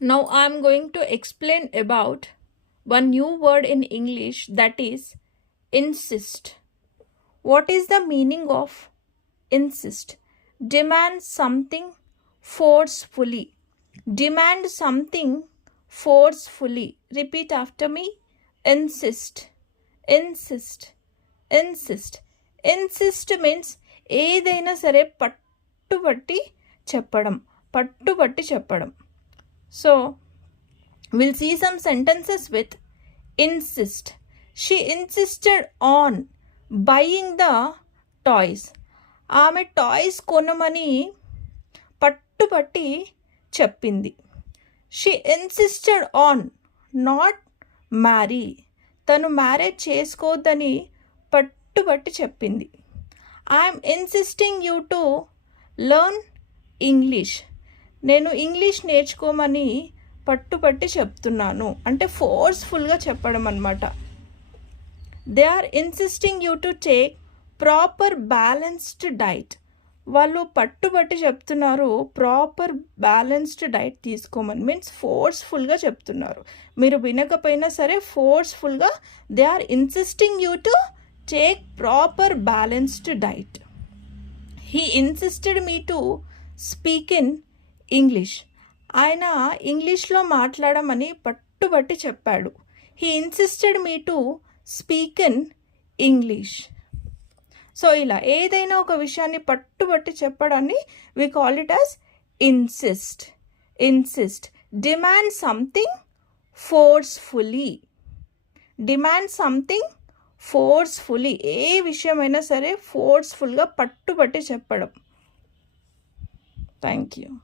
Now I am going to explain about one new word in English, that is insist. What is the meaning of insist? Demand something forcefully. Demand something forcefully. Repeat after me. Insist. Insist. Insist. Insist means ఏదైనా సరే పట్టుబట్టి చెప్పడం. So we'll see some sentences with insist. She insisted on buying the toys. ఆమె toys కొనమని పట్టుబట్టి చెప్పింది. She insisted on not marry. తను marriage చేసుకోవద్దని పట్టుబట్టి చెప్పింది. I'm insisting you to learn English. నేను ఇంగ్లీష్ నేర్చుకోమని పట్టుబట్టి చెప్తున్నాను అంటే ఫోర్స్ఫుల్గా చెప్పడం అన్నమాట. They are insisting you to take proper balanced diet. వాళ్ళు పట్టుబట్టి చెప్తున్నారు ప్రాపర్ బ్యాలెన్స్డ్ డైట్ తీసుకోమని. మీన్స్ ఫోర్స్ఫుల్గా చెప్తున్నారు. మీరు వినకపోయినా సరే ఫోర్స్ఫుల్గా they are insisting you to take proper balanced diet. He insisted me to speak in English. ఆయన ఇంగ్లీష్లో మాట్లాడమని పట్టుబట్టి చెప్పాడు. He insisted me to speak in English. So ఇలా ఏదైనా ఒక విషయాన్ని పట్టుబట్టి చెప్పడాన్ని we call it as insist. Insist. Demand something forcefully. Demand something forcefully. ఏ విషయమైనా సరే ఫోర్స్ఫుల్గా పట్టుబట్టి చెప్పడం. Thank you.